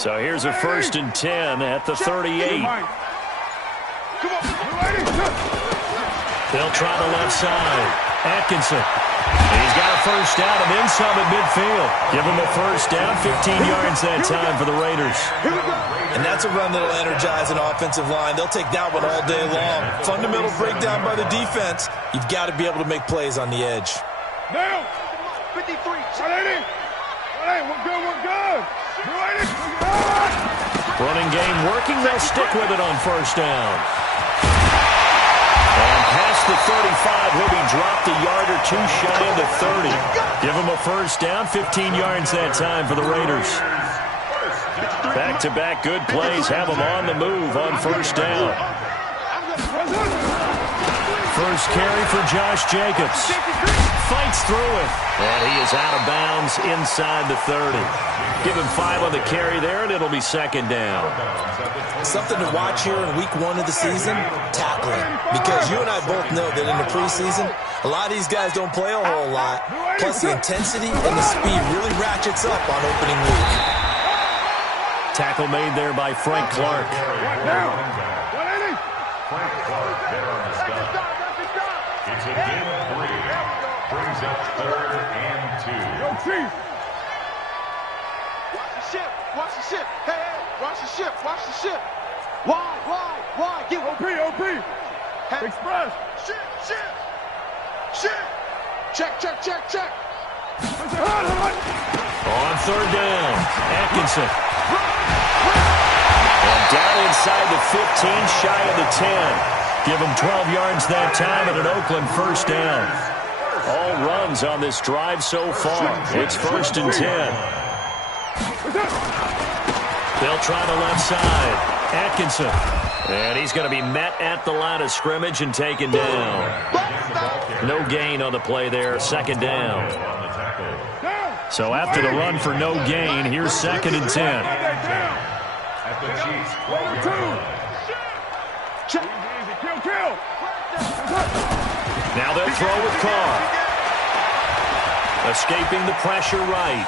So here's a 1st and 10 at the 38. They'll try the left side. Atkinson. He's got a first down and then some at midfield. Give him a first down, 15 yards that time for the Raiders. And that's a run that'll energize an offensive line. They'll take that one all day long. Fundamental breakdown by the defense. You've got to be able to make plays on the edge. Now, 53. We're good. Running game working. They'll stick with it on first down. And past the 35, he'll be dropped a yard or two shy of the 30. Give him a first down, 15 yards that time for the Raiders. Back-to-back good plays have them on the move on first down. First carry for Josh Jacobs. Fights through it. And he is out of bounds inside the 30. Give him 5 on the carry there, and it'll be second down. Something to watch here in week 1 of the season, tackling. Because you and I both know that in the preseason, a lot of these guys don't play a whole lot. Plus the intensity and the speed really ratchets up on opening week. Tackle made there by Frank Clark. Frank Clark there on the stop. It's a gain of 3. Brings up 3rd and 2. Yo, Chief. Watch the ship. Hey, watch the ship. Why? Get OP. Hey. Express. Ship. Check. On 3rd down, Atkinson. And down inside the 15, shy of the 10. Give him 12 yards that time and an Oakland first down. All runs on this drive so far. It's 1st and 10. They'll try the left side. Atkinson. And he's going to be met at the line of scrimmage and taken down. No gain on the play there. 2nd down. So after the run for no gain, here's 2nd and 10. Now they'll throw with Carr. Escaping the pressure right.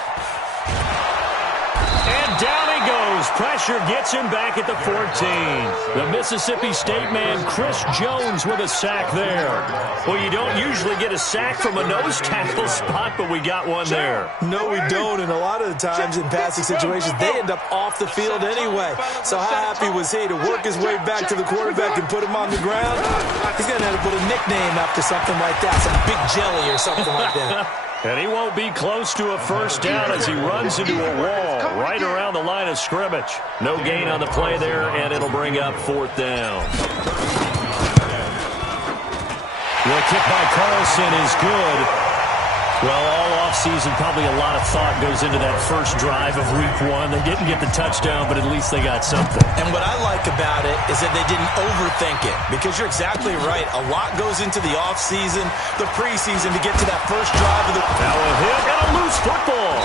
And down he goes. Pressure gets him back at the 14. The Mississippi State man, Chris Jones, with a sack there. Well, you don't usually get a sack from a nose tackle spot, but we got one there. No, we don't. And a lot of the times in passing situations, they end up off the field anyway. So how happy was he to work his way back to the quarterback and put him on the ground? He's going to have to put a nickname after something like that, some Big Jelly or something like that. And he won't be close to a first down as he runs into a wall right around the line of scrimmage. No gain on the play there, and it'll bring up 4th down. The kick by Carlson is good. Well, all offseason, probably a lot of thought goes into that first drive of week 1. They didn't get the touchdown, but at least they got something. And what I like about it is that they didn't overthink it, because you're exactly right. A lot goes into the offseason, the preseason, to get to that first drive of the... Now a hit and a loose football.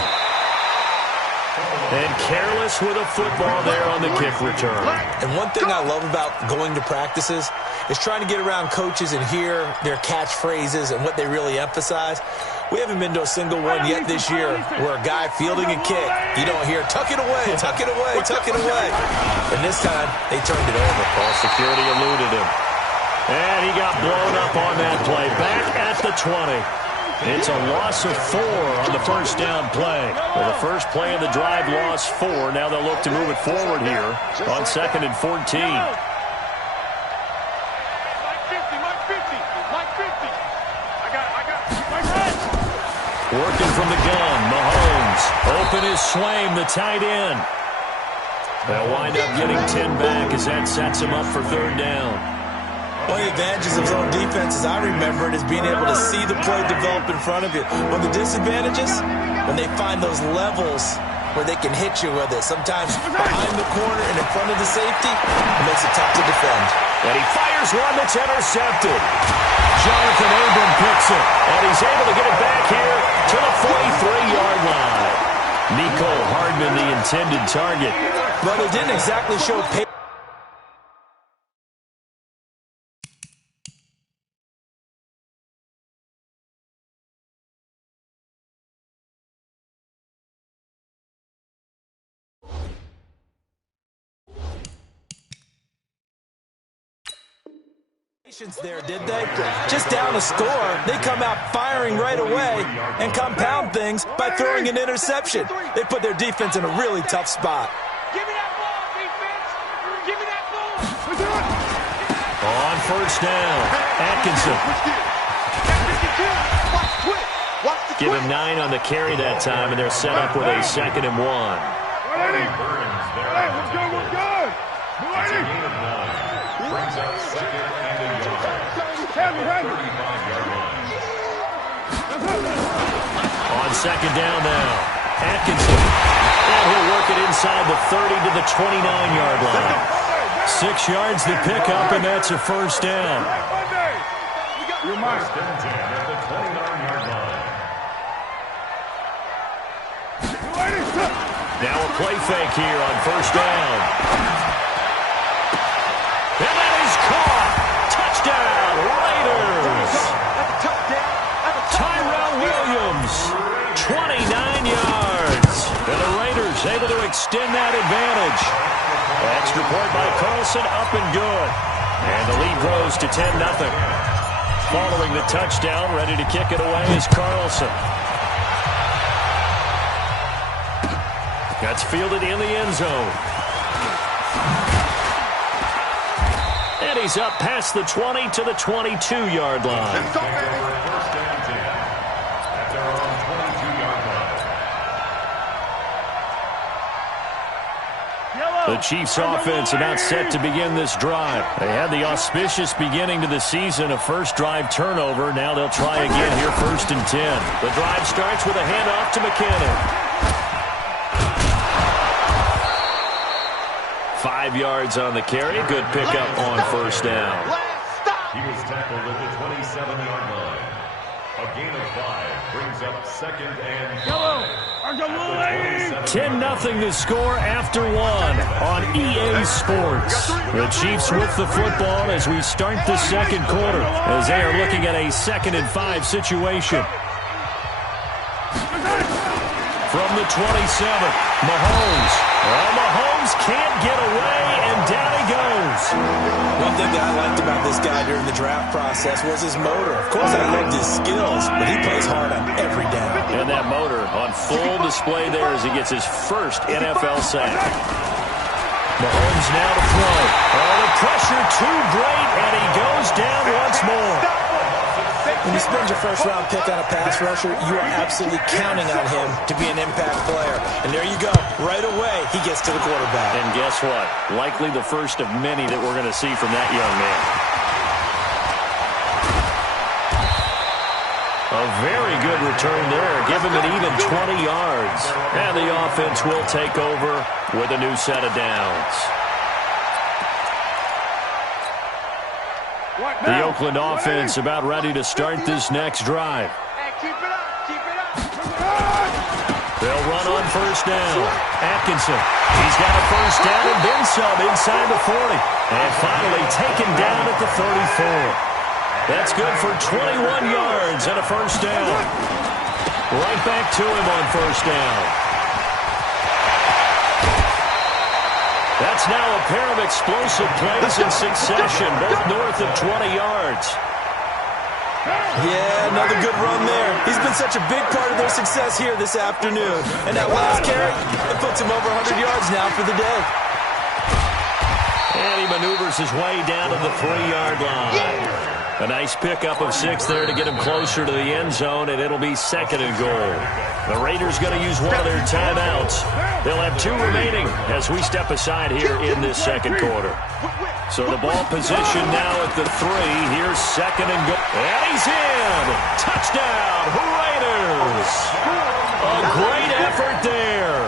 And careless with a football there on the kick return. And one thing I love about going to practices is trying to get around coaches and hear their catchphrases and what they really emphasize. We haven't been to a single one yet this year where a guy fielding a kick, you don't hear, tuck it away, tuck it away, tuck it away. And this time, they turned it over. Ball security eluded him. And he got blown up on that play. Back at the 20. It's a loss of 4 on the first down play. Well, the first play of the drive lost 4. Now they'll look to move it forward here on 2nd and 14. Working from the gun, Mahomes. Open is Swaim, the tight end. They'll wind up getting 10 back as that sets him up for 3rd down. One of the advantages of zone defense, as I remember it, is being able to see the play develop in front of you. One of the disadvantages, when they find those levels where they can hit you with it. Sometimes behind the corner and in front of the safety, it makes it tough to defend. And he fires one that's intercepted. Jonathan Abram picks it, and he's able to get it back here to the 43-yard line. Nico Hardman, the intended target. But it didn't exactly show pace. There, did they? Just down a score, they come out firing right away and compound things by throwing an interception. They put their defense in a really tough spot. Give me that ball, defense. Give me that ball. On first down, Atkinson. Give him 9 on the carry that time, and they're set up with a 2nd and 1. Hey, let's go, let's go. It's a gain of 9. Brings up 2nd and a yard. 35-yard line. On 2nd down now, Atkinson. And he'll work it inside the 30 to the 29-yard line. 6 yards to pick up, and that's a first down. First and 10 at the 29-yard line. Now a play fake here on first down. And that is caught. Touchdown, Raiders. Tyrell Williams, 29 yards. And the Raiders able to extend that advantage. Extra point by Carlson, up and good. And the lead grows to 10-0. Following the touchdown, ready to kick it away is Carlson. That's fielded in the end zone. And he's up past the 20 to the 22-yard line. First and 10 at their own 22-yard line. The Chiefs' offense about set to begin this drive. They had the auspicious beginning to the season, a first drive turnover. Now they'll try again here, 1st and 10. The drive starts with a handoff to McKinnon. 5 yards on the carry. Good pickup on first down. He was tackled at the 27-yard line. A gain of 5 brings up 2nd and 5. 10-0 the score after 1 on EA Sports. The Chiefs with the football as we start the second quarter, as they are looking at a 2nd and 5 situation. From the 27, Mahomes. Well, Mahomes can't get away, and down he goes. One thing that I liked about this guy during the draft process was his motor. Of course, I loved his skills, but he plays hard on every down. And that motor on full display there as he gets his first NFL sack. Mahomes now to throw. Oh, the pressure too great, and he goes down once more. When you spend your first-round pick on a pass rusher, you are absolutely counting on him to be an impact player. And there you go. Right away, he gets to the quarterback. And guess what? Likely the first of many that we're going to see from that young man. A very good return there. Give him an even 20 yards. And the offense will take over with a new set of downs. The Oakland offense about ready to start this next drive. They'll run on first down. Atkinson. He's got a first down and then some inside the 40. And finally taken down at the 34. That's good for 21 yards and a first down. Right back to him on first down. That's now a pair of explosive plays in succession, both north of 20 yards. Yeah, another good run there. He's been such a big part of their success here this afternoon. And that last carry, it puts him over 100 yards now for the day. And he maneuvers his way down to the 3-yard line. A nice pickup of 6 there to get him closer to the end zone, and it'll be 2nd and goal. The Raiders going to use one of their timeouts. They'll have 2 remaining as we step aside here in this second quarter. So the ball position now at the 3. Here's 2nd and goal. And he's in! Touchdown, Raiders! A great effort there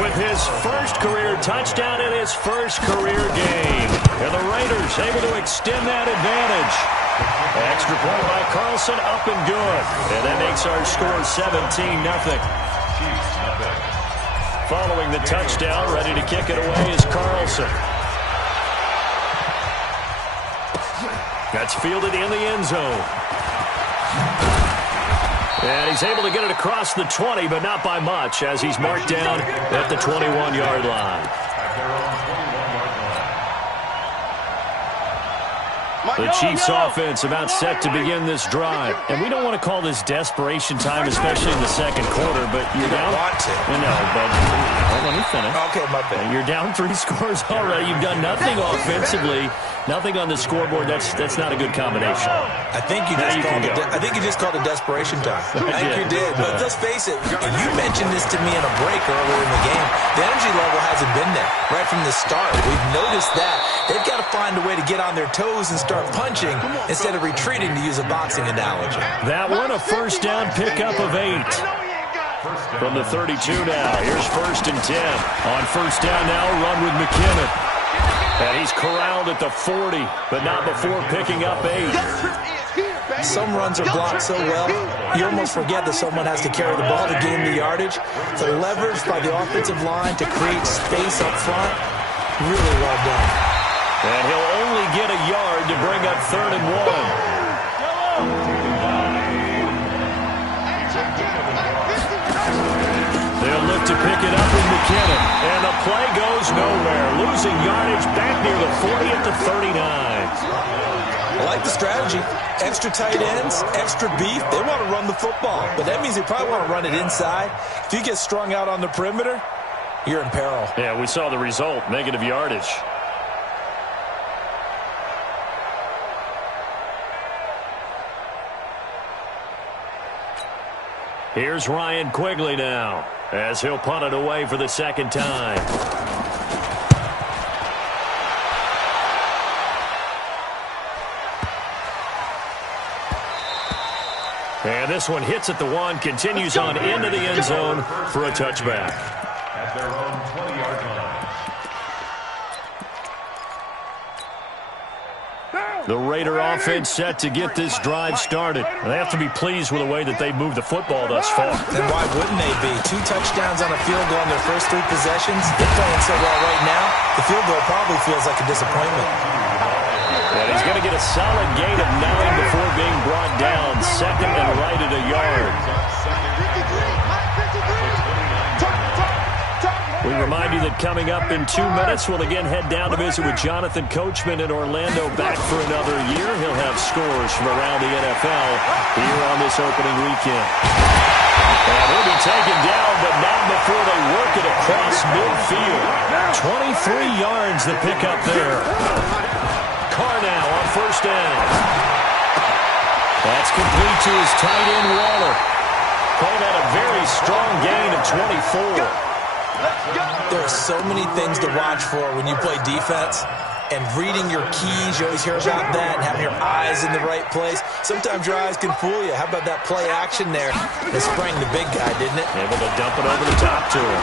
with his first career touchdown in his first career game. And the Raiders able to extend that advantage. Extra point by Carlson, up and good. And that makes our score 17-0. Following the touchdown, ready to kick it away is Carlson. That's fielded in the end zone. And he's able to get it across the 20, but not by much, as he's marked down at the 21-yard line. The Chiefs offense about set to begin this drive. And we don't want to call this desperation time, especially in the second quarter, but you're down. Want to. I know, but let me finish. Okay, my bad. You're down 3 scores already. You've done nothing offensively, nothing on the scoreboard. That's not a good combination. I think you just called it desperation time. I think you did. But let's face it, and you mentioned this to me in a break earlier in the game. The energy level hasn't been there right from the start. We've noticed that. They've got to find a way to get on their toes and start punching instead of retreating, to use a boxing analogy. That one, a first down pickup of 8. From the 32 now. Here's 1st and 10. On first down now, run with McKinnon. And he's corralled at the 40, but not before picking up 8. Some runs are blocked so well, you almost forget that someone has to carry the ball to gain the yardage. The leverage by the offensive line to create space up front, really well done. And he'll only get a yard to bring up 3rd and 1. They'll look to pick it up with McKinnon. And the play goes nowhere. Losing yardage back near the 40 at the 39. I like the strategy. Extra tight ends, extra beef. They want to run the football. But that means they probably want to run it inside. If you get strung out on the perimeter, you're in peril. Yeah, we saw the result. Negative yardage. Here's Ryan Quigley now, as he'll punt it away for the second time. And this one hits at the 1, continues on into the end zone for a touchback. At their own 20-yard line. The Raider offense set to get this drive started. They have to be pleased with the way that they've moved the football thus far. And why wouldn't they be? 2 touchdowns on a field goal in their first 3 possessions. They're playing so well right now, the field goal probably feels like a disappointment. And he's going to get a solid gain of 9 before being brought down. 2nd and right at a yard. We remind you that coming up in 2 minutes, we'll again head down to visit with Jonathan Coachman in Orlando, back for another year. He'll have scores from around the NFL here on this opening weekend. And he'll be taken down, but not before they work it across midfield. 23 yards to pick up there. Carr now on first down. That's complete to his tight end, Waller. Called out a very strong gain of 24. There are so many things to watch for when you play defense. And reading your keys, you always hear about that, and having your eyes in the right place. Sometimes your eyes can fool you. How about that play action there? It sprang the big guy, didn't it? Able to dump it over the top to him.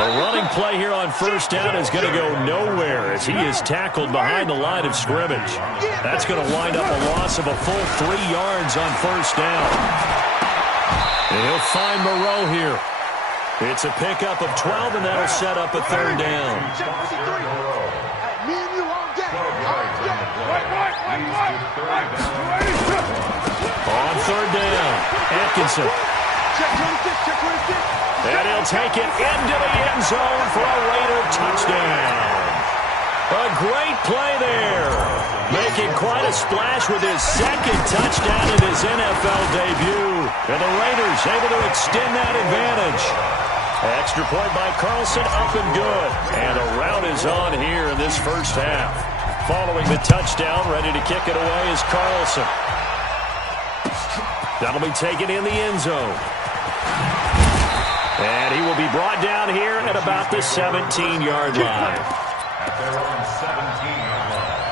A running play here on first down is going to go nowhere as he is tackled behind the line of scrimmage. That's going to wind up a loss of a full 3 yards on first down. And he'll find Moreau here. It's a pickup of 12, and that'll set up a 3rd down. On 3rd down, Atkinson. And he'll take it into the end zone for a Raider touchdown. A great play there. Making quite a splash with his 2nd touchdown in his NFL debut. And the Raiders able to extend that advantage. Extra point by Carlson, up and good. And a rout is on here in this first half. Following the touchdown, ready to kick it away is Carlson. That'll be taken in the end zone. And he will be brought down here at about the 17-yard line. At their own 17-yard line.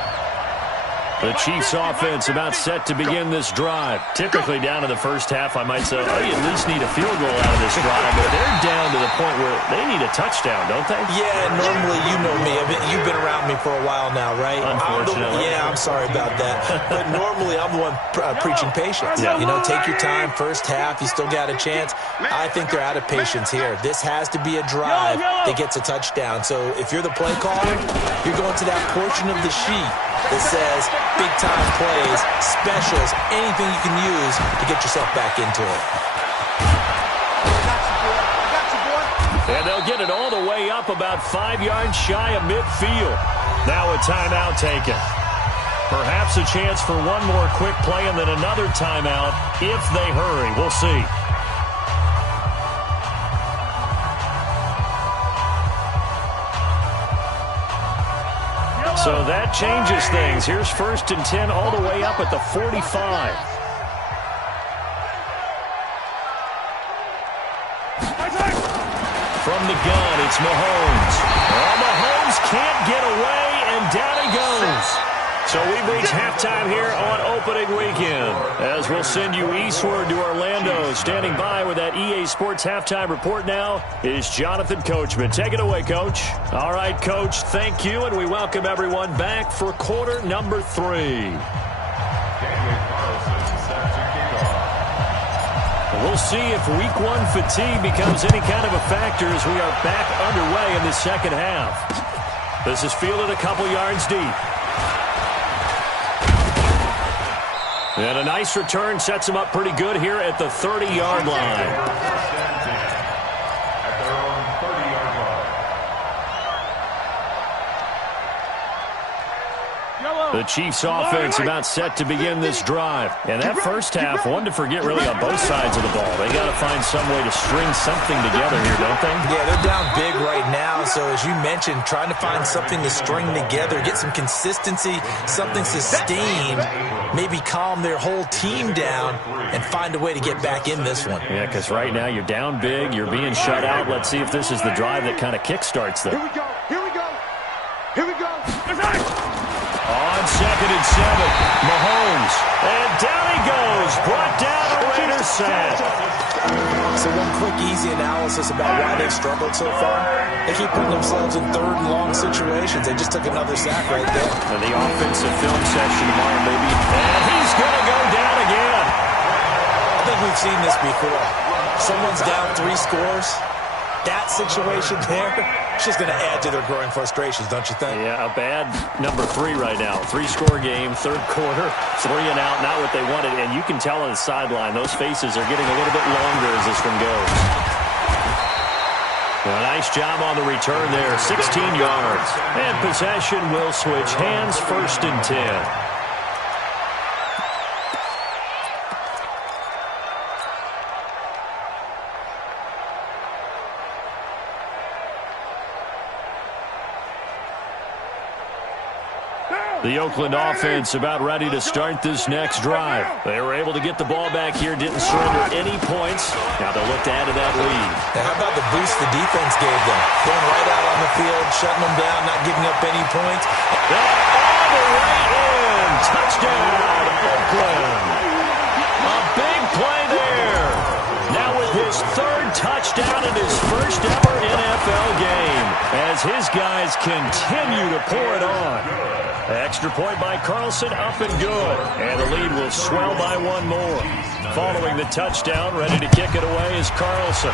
The Chiefs offense about set to begin this drive. Typically down in the first half, I might say, oh, you at least need a field goal out of this drive. But they're down to the point where they need a touchdown, don't they? Yeah, normally, you know me. You've been around me for a while now, right? Unfortunately. I'm sorry about that. But normally, I'm the one preaching patience. Yeah. You know, take your time. First half, you still got a chance. I think they're out of patience here. This has to be a drive that gets a touchdown. So if you're the play caller, you're going to that portion of the sheet that says big-time plays, specials, anything you can use to get yourself back into it. And they'll get it all the way up about 5 yards shy of midfield. Now a timeout taken. Perhaps a chance for one more quick play and then another timeout if they hurry. We'll see. So that changes things. Here's 1st and 10 all the way up at the 45. From the gun, it's Mahomes. Oh, Mahomes can't get away, and down he goes. So we've reached halftime here on opening weekend, as we'll send you eastward to Orlando. Standing by with that EA Sports halftime report now is Jonathan Coachman. Take it away, Coach. All right, Coach, thank you, and we welcome everyone back for quarter number 3. We'll see if week 1 fatigue becomes any kind of a factor as we are back underway in the second half. This is fielded a couple yards deep. And a nice return sets him up pretty good here at the 30-yard line. The Chiefs offense about set to begin this drive. And that first half, one to forget really on both sides of the ball. They got to find some way to string something together here, don't they? Yeah, they're down big right now. So as you mentioned, trying to find something to string together, get some consistency, something sustained, maybe calm their whole team down and find a way to get back in this one. Yeah, because right now you're down big, you're being shut out. Let's see if this is the drive that kind of kickstarts them. Here we go. Here we go. Here we go. On 2nd and 7, Mahomes. And down he goes. Brought down a Raiders sack. So one quick, easy analysis about why they've struggled so far. They keep putting themselves in 3rd and long situations. They just took another sack right there. And the offensive film session tomorrow, maybe. And he's going to go down again. I think we've seen this before. Someone's down 3 scores. That situation there, it's just going to add to their growing frustrations, don't you think? Yeah, a bad number 3 right now. 3-score game, 3rd quarter, 3 and out, not what they wanted. And you can tell on the sideline, those faces are getting a little bit longer as this one goes. Well, nice job on the return there, 16 yards. And possession will switch hands, 1st and 10. The Oakland offense about ready to start this next drive. They were able to get the ball back here, didn't surrender any points. Now they'll look to add to that lead. Now, how about the boost the defense gave them? Going right out on the field, shutting them down, not giving up any points. That all the way in. Touchdown, Oakland. A big play there. Now with his 3rd touchdown in his 1st ever NFL game, as his guys continue to pour it on. Extra point by Carlson, up and good. And the lead will swell by 1 more. Following the touchdown, ready to kick it away is Carlson.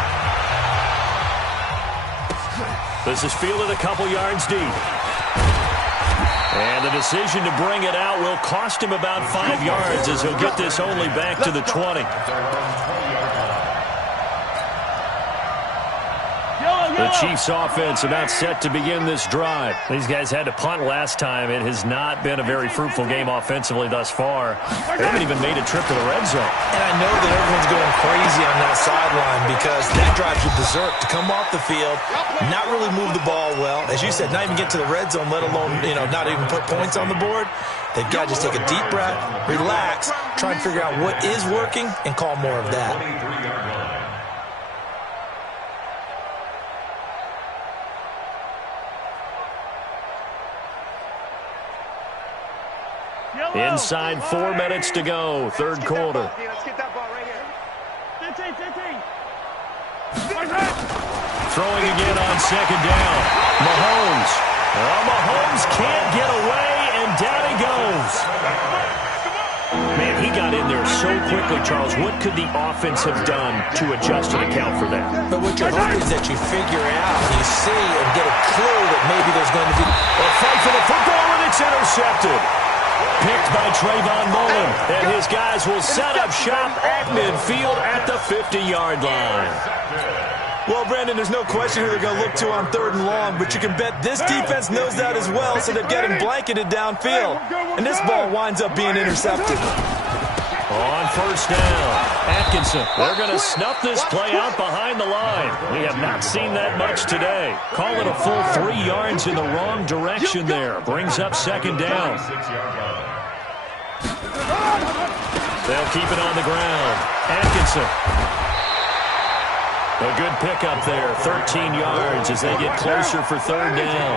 This is fielded a couple yards deep. And the decision to bring it out will cost him about 5 yards as he'll get this only back to the 20. The Chiefs offense about set to begin this drive. These guys had to punt last time. It has not been a very fruitful game offensively thus far. They haven't even made a trip to the red zone. And I know that everyone's going crazy on that sideline because that drives you berserk to come off the field, not really move the ball well. As you said, not even get to the red zone, let alone, not even put points on the board. They've got to just take a deep breath, relax, try and figure out what is working and call more of that. Inside 4 minutes to go, 3rd quarter. Let's get that ball right here. 15. Throwing again on 2nd down. Mahomes. Well, Mahomes can't get away, and down he goes. Man, he got in there so quickly, Charles. What could the offense have done to adjust and account for that? But what you're hoping is that you figure out, you see, and get a clue that maybe there's going to be a fight for the football, and it's intercepted. Picked by Trayvon Mullen, and his guys will set up shop at midfield at the 50-yard line. Well, Brandon, there's no question who they're going to look to on 3rd and long, but you can bet this defense knows that as well, so they're getting blanketed downfield. And this ball winds up being intercepted. On 1st down, Atkinson. They're going to snuff this play out behind the line. We have not seen that much today. Call it a full 3 yards in the wrong direction there. Brings up 2nd down. They'll keep it on the ground. Atkinson. A good pickup there. 13 yards as they get closer for 3rd down.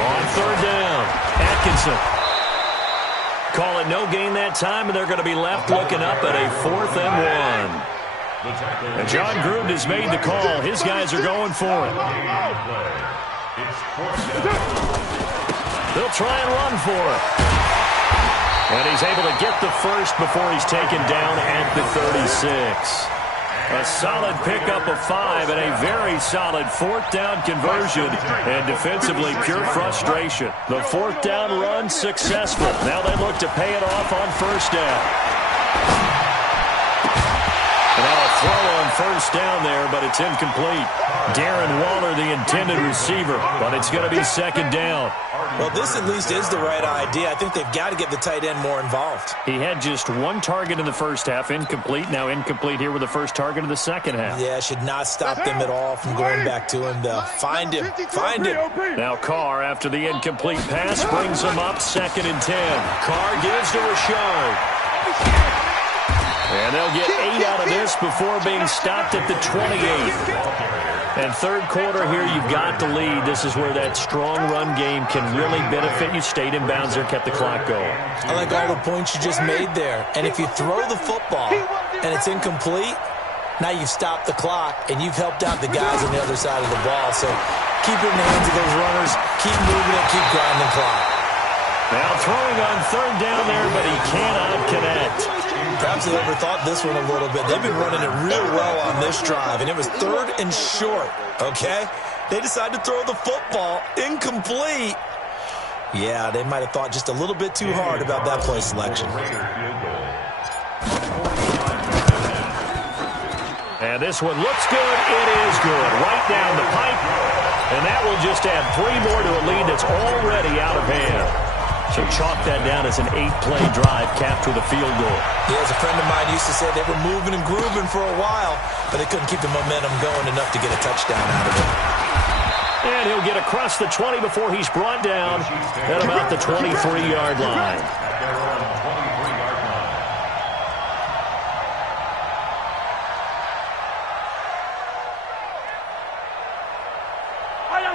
On 3rd down, Atkinson. Call it no gain that time, and they're going to be left looking up at a 4th and 1. And John Gruden has made the call. His guys are going for it. They'll try and run for it. And he's able to get the first before he's taken down at the 36. A solid pickup of 5 and a very solid 4th down conversion. And defensively, pure frustration. The 4th down run successful. Now they look to pay it off on 1st down. And now a throw on 1st down there, but it's incomplete. Darren Waller, the intended receiver, but it's going to be 2nd down. Well, this at least is the right idea. I think they've got to get the tight end more involved. He had just 1 target in the 1st half, incomplete. Now incomplete here with the 1st target of the 2nd half. Yeah, should not stop them at all from going back to him. Find him. Find him. Now Carr, after the incomplete pass, brings him up 2nd and 10. Carr gives to Rashard. And they'll get 8 out of this before being stopped at the 28th. And 3rd quarter here, you've got to lead. This is where that strong run game can really benefit you. Stayed in bounds there, kept the clock going. I like all the points you just made there. And if you throw the football and it's incomplete, now you've stopped the clock and you've helped out the guys on the other side of the ball. So keep it in the hands of those runners. Keep moving it. Keep grinding the clock. Now throwing on 3rd down there, but he cannot connect. Perhaps they overthought this one a little bit. They've been running it real well on this drive, and it was 3rd and short, okay? They decided to throw the football incomplete. Yeah, they might have thought just a little bit too hard about that play selection. And this one looks good. It is good. Right down the pipe. And that will just add 3 more to a lead that's already out of hand. So chalk that down as an 8-play drive capped with a field goal. Yeah, as a friend of mine used to say, they were moving and grooving for a while, but they couldn't keep the momentum going enough to get a touchdown out of it. And he'll get across the 20 before he's brought down at about the 23-yard line.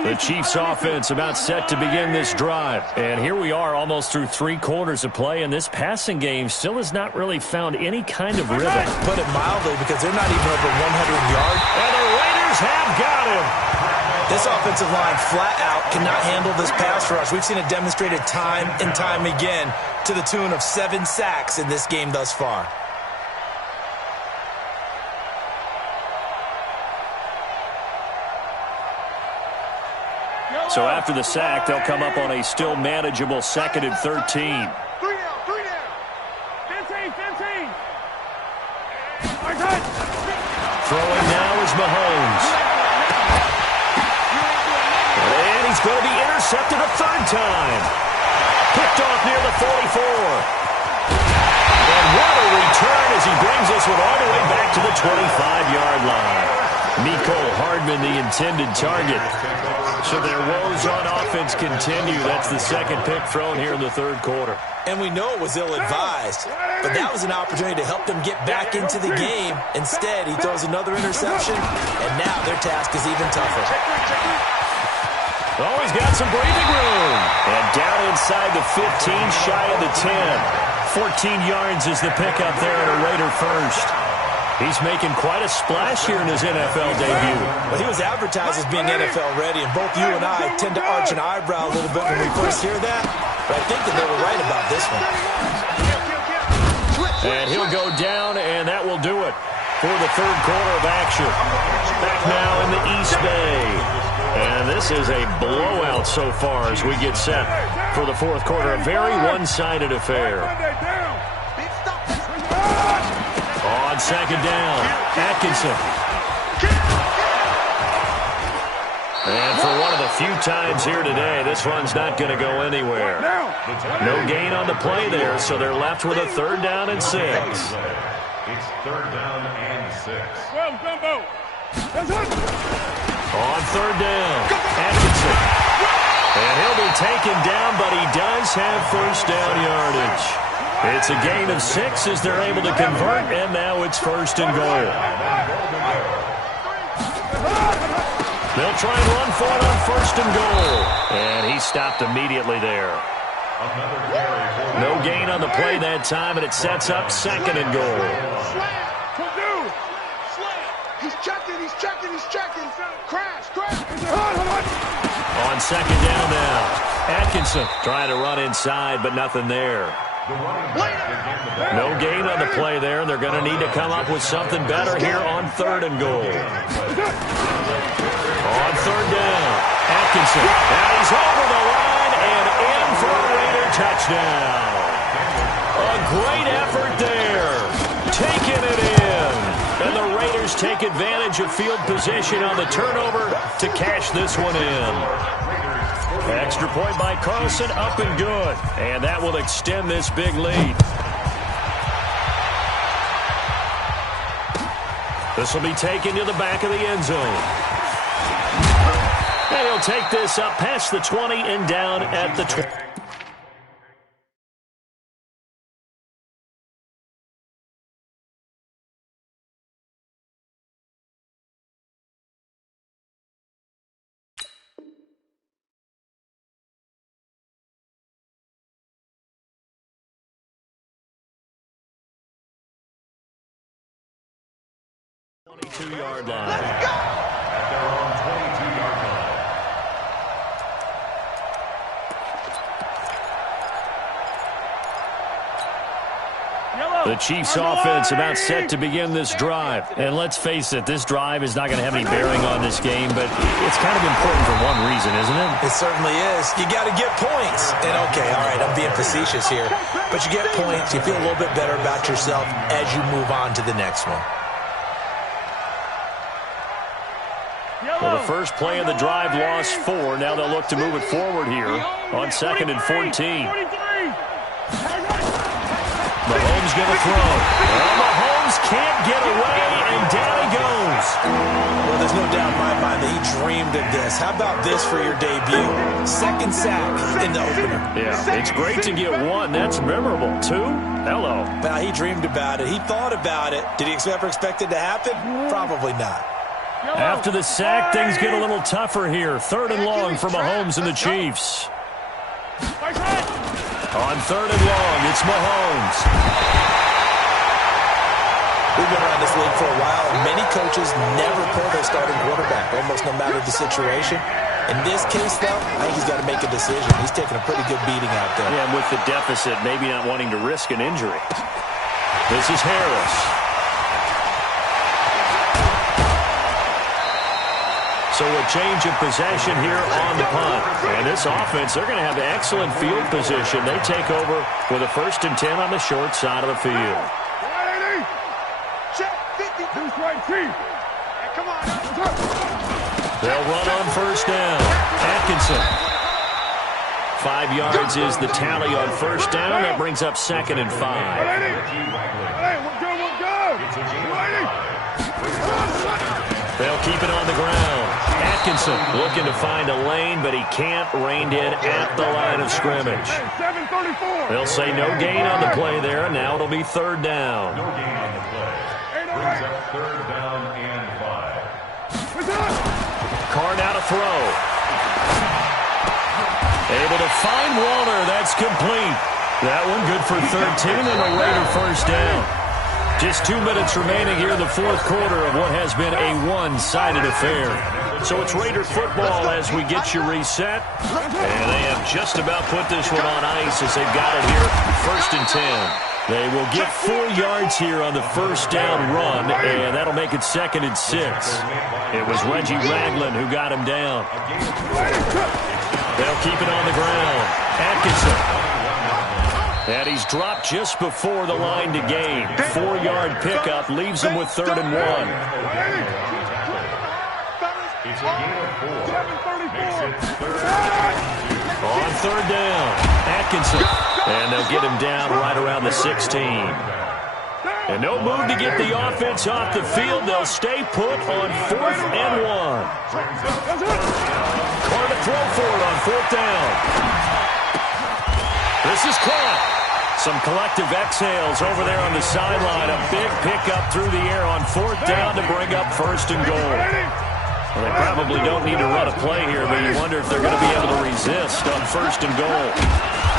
The Chiefs offense about set to begin this drive. And here we are almost through 3 quarters of play, and this passing game still has not really found any kind of rhythm. Put it mildly, because they're not even over 100 yards. And the Raiders have got him. This offensive line flat out cannot handle this pass rush. We've seen it demonstrated time and time again to the tune of 7 sacks in this game thus far. So after the sack, they'll come up on a still manageable 2nd and 13. 3 down. 15. Throwing now is Mahomes. And he's going to be intercepted a 3rd time. Picked off near the 44. And what a return as he brings this one all the way back to the 25-yard line. Mecole Hardman, the intended target. So their woes on offense continue. That's the 2nd pick thrown here in the 3rd quarter. And we know it was ill-advised, but that was an opportunity to help them get back into the game. Instead, he throws another interception, and now their task is even tougher. Oh, he's got some breathing room. And down inside the 15, shy of the 10. 14 yards is the pickup there at a Raider first. He's making quite a splash here in his NFL debut. Well, he was advertised as being NFL ready, and both you and I tend to arch an eyebrow a little bit when we first hear that. But I think that they were right about this one. And he'll go down, and that will do it for the 3rd quarter of action. Back now in the East Bay. And this is a blowout so far as we get set for the 4th quarter. A very one-sided affair. second down. Atkinson. And for one of the few times here today, this run's not going to go anywhere. No gain on the play there, so they're left with a 3rd down and 6. It's 3rd down and 6. On 3rd down, Atkinson. And he'll be taken down, but he does have 1st down yardage. It's a gain of 6 as they're able to convert, and now it's 1st and goal. They'll try and run for it on 1st and goal. And he stopped immediately there. No gain on the play that time, and it sets up 2nd and goal. He's checking. Crash. On 2nd down now, Atkinson trying to run inside, but nothing there. No gain on the play there, and they're going to need to come up with something better here on 3rd and goal. On 3rd down, Atkinson. Now he's over the line and in for a Raider touchdown. A great effort there. Taking it in. And the Raiders take advantage of field position on the turnover to cash this one in. Extra point by Carlson, up and good. And that will extend this big lead. This will be taken to the back of the end zone. And he'll take this up past the 20 and down at the 20. Yard line. At their own 22-yard line. The Chiefs offense about set to begin this drive. And let's face it, this drive is not going to have any bearing on this game, but it's kind of important for one reason, isn't it? It certainly is. You got to get points. And okay, all right, I'm being facetious here. But you get points, you feel a little bit better about yourself as you move on to the next one. Well, the first play of the drive lost 4. Now they'll look to move it forward here on 2nd and 14. Mahomes going to throw. Well, Mahomes can't get away, and down he goes. Well, there's no doubt in my mind that he dreamed of this. How about this for your debut? 2nd sack in the opener. Yeah, it's great to get 1. That's memorable. 2? Hello. Now, he dreamed about it. He thought about it. Did he ever expect it to happen? Probably not. After the sack, things get a little tougher here. 3rd and long for Mahomes and the Chiefs. On 3rd and long, it's Mahomes. We've been around this league for a while, and many coaches never pull their starting quarterback, almost no matter the situation. In this case, though, I think he's got to make a decision. He's taking a pretty good beating out there. Yeah, and with the deficit, maybe not wanting to risk an injury. This is Harris. So a change of possession here on the punt. And this offense, they're going to have excellent field position. They take over with a 1st and 10 on the short side of the field. They'll run on 1st down. Atkinson. 5 yards is the tally on 1st down. That brings up 2nd and 5. They'll keep it on the ground. Atkinson looking to find a lane, but he can't. Reined in at the line of scrimmage. They'll say no gain on the play there, and now it'll be 3rd down. No gain on the play. Brings up 3rd down and 5. Carr now to throw. Able to find Walter. That's complete. That one good for 13 and a Raider 1st down. Just 2 minutes remaining here in the 4th quarter of what has been a one-sided affair. So it's Raider football as we get you reset. And they have just about put this one on ice as they've got it here, 1st and 10. They will get 4 yards here on the 1st down run, and that'll make it 2nd and 6. It was Reggie Ragland who got him down. They'll keep it on the ground. Atkinson. And he's dropped just before the line to gain. 4-yard pickup leaves him with 3rd and 1. It's a gain of 4. Makes it 3rd. On 3rd down, Atkinson. And they'll get him down right around the 16. And no move to get the offense off the field. They'll stay put on 4th and 1. Carr to throw for it on 4th down. This is caught. Some collective exhales over there on the sideline. A big pickup through the air on 4th down to bring up 1st and goal. Well, they probably don't need to run a play here, but you wonder if they're going to be able to resist on 1st and goal.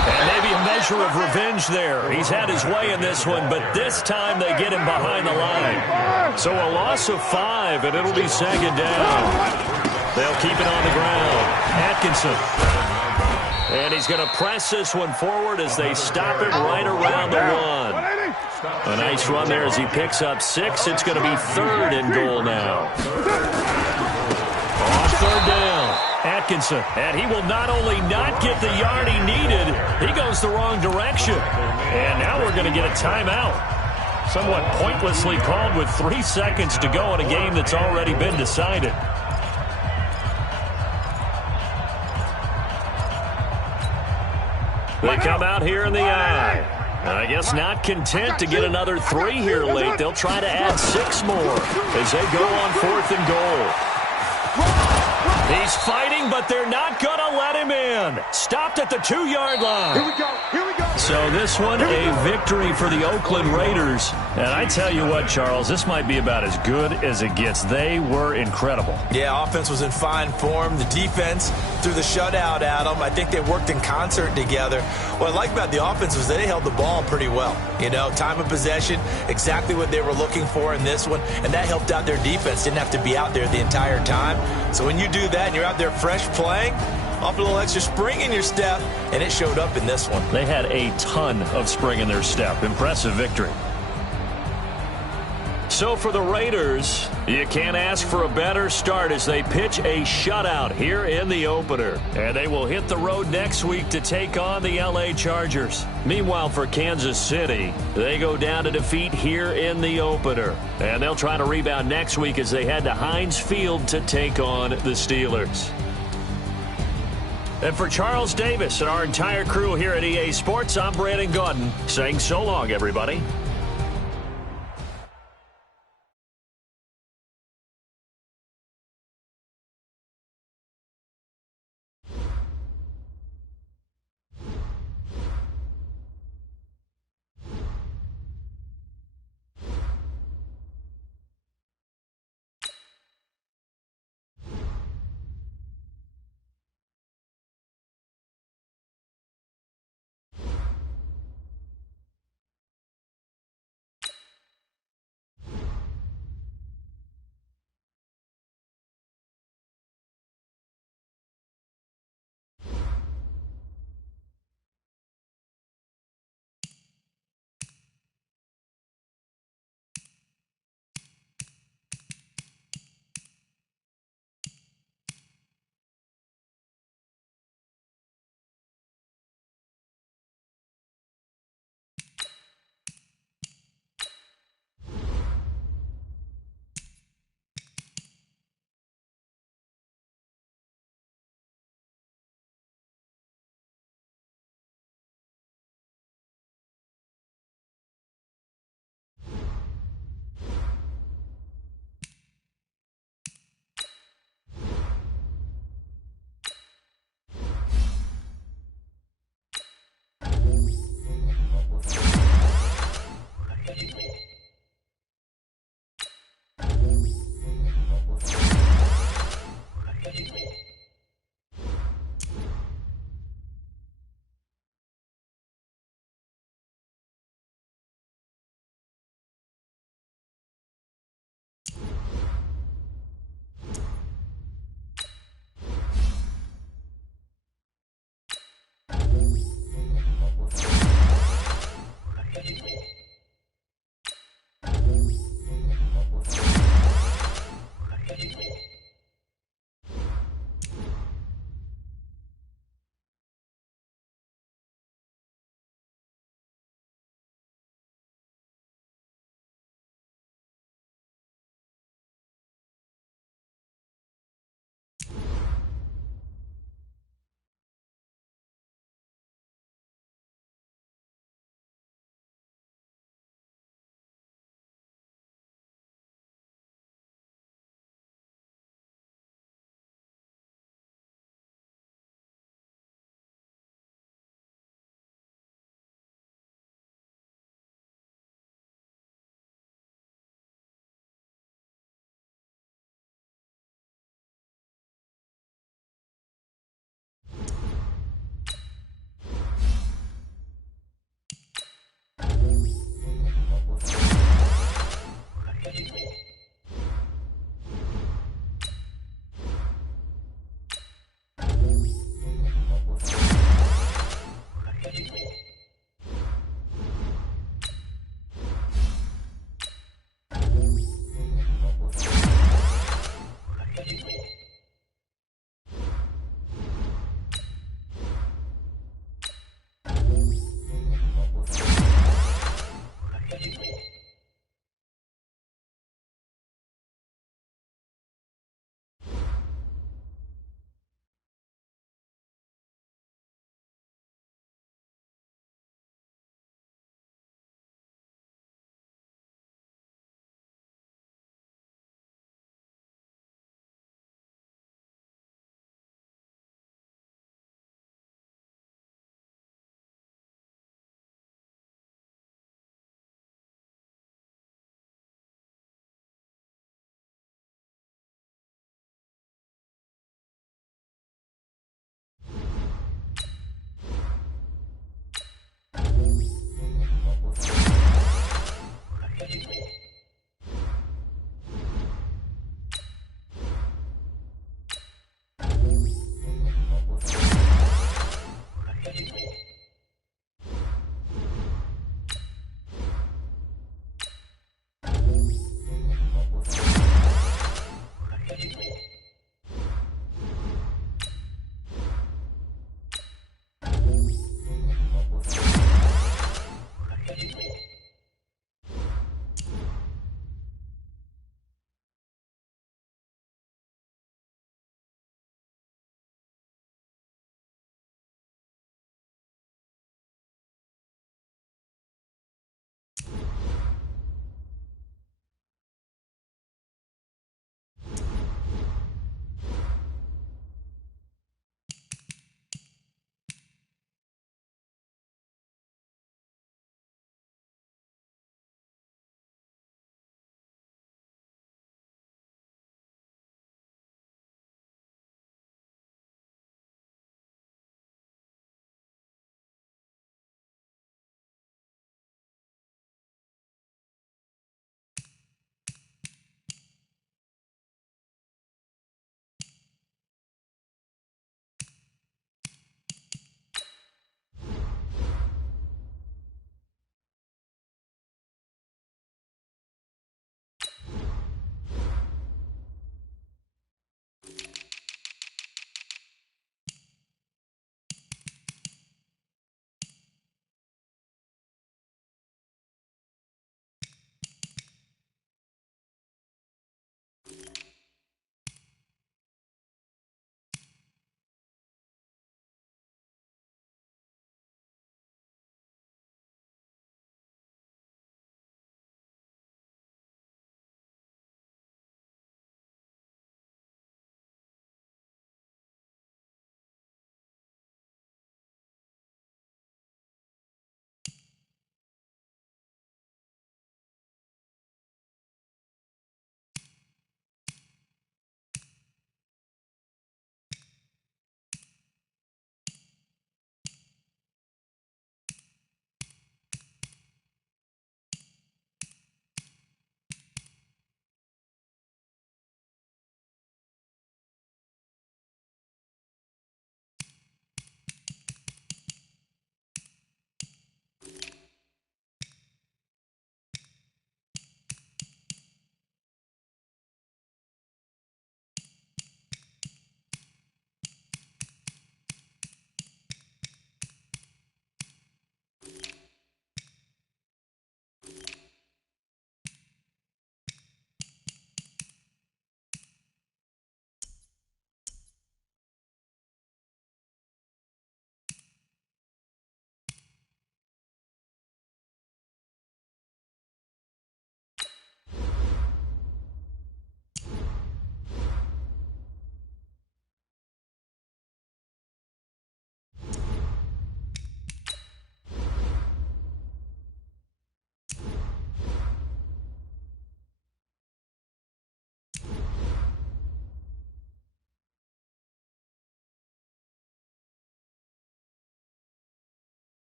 And maybe a measure of revenge there. He's had his way in this one, but this time they get him behind the line. So a loss of 5, and it'll be 2nd down. They'll keep it on the ground. Atkinson. And he's going to press this one forward as they stop it right around the 1. A nice run there as he picks up 6. It's going to be 3rd and goal now. On 3rd down, Atkinson. And he will not only not get the yard he needed, he goes the wrong direction. And now we're going to get a timeout. Somewhat pointlessly called with 3 seconds to go in a game that's already been decided. They come out here in the I. I guess not content to get another 3 here late. They'll try to add 6 more as they go on 4th and goal. He's fighting, but they're not going to let him in. Stopped at the 2-yard line. Here we go. Here we go. So this one, a victory for the Oakland Raiders. And I tell you what, Charles, this might be about as good as it gets. They were incredible. Yeah, offense was in fine form. The defense threw the shutout at them. I think they worked in concert together. What I like about the offense was they held the ball pretty well. You know, time of possession, exactly what they were looking for in this one. And that helped out their defense. Didn't have to be out there the entire time. So when you do that and you're out there fresh playing, off a little extra spring in your step, and it showed up in this one. They had a ton of spring in their step. Impressive victory. So for the Raiders, you can't ask for a better start as they pitch a shutout here in the opener. And they will hit the road next week to take on the LA Chargers. Meanwhile, for Kansas City, they go down to defeat here in the opener. And they'll try to rebound next week as they head to Heinz Field to take on the Steelers. And for Charles Davis and our entire crew here at EA Sports, I'm Brandon Gaudin saying so long, everybody.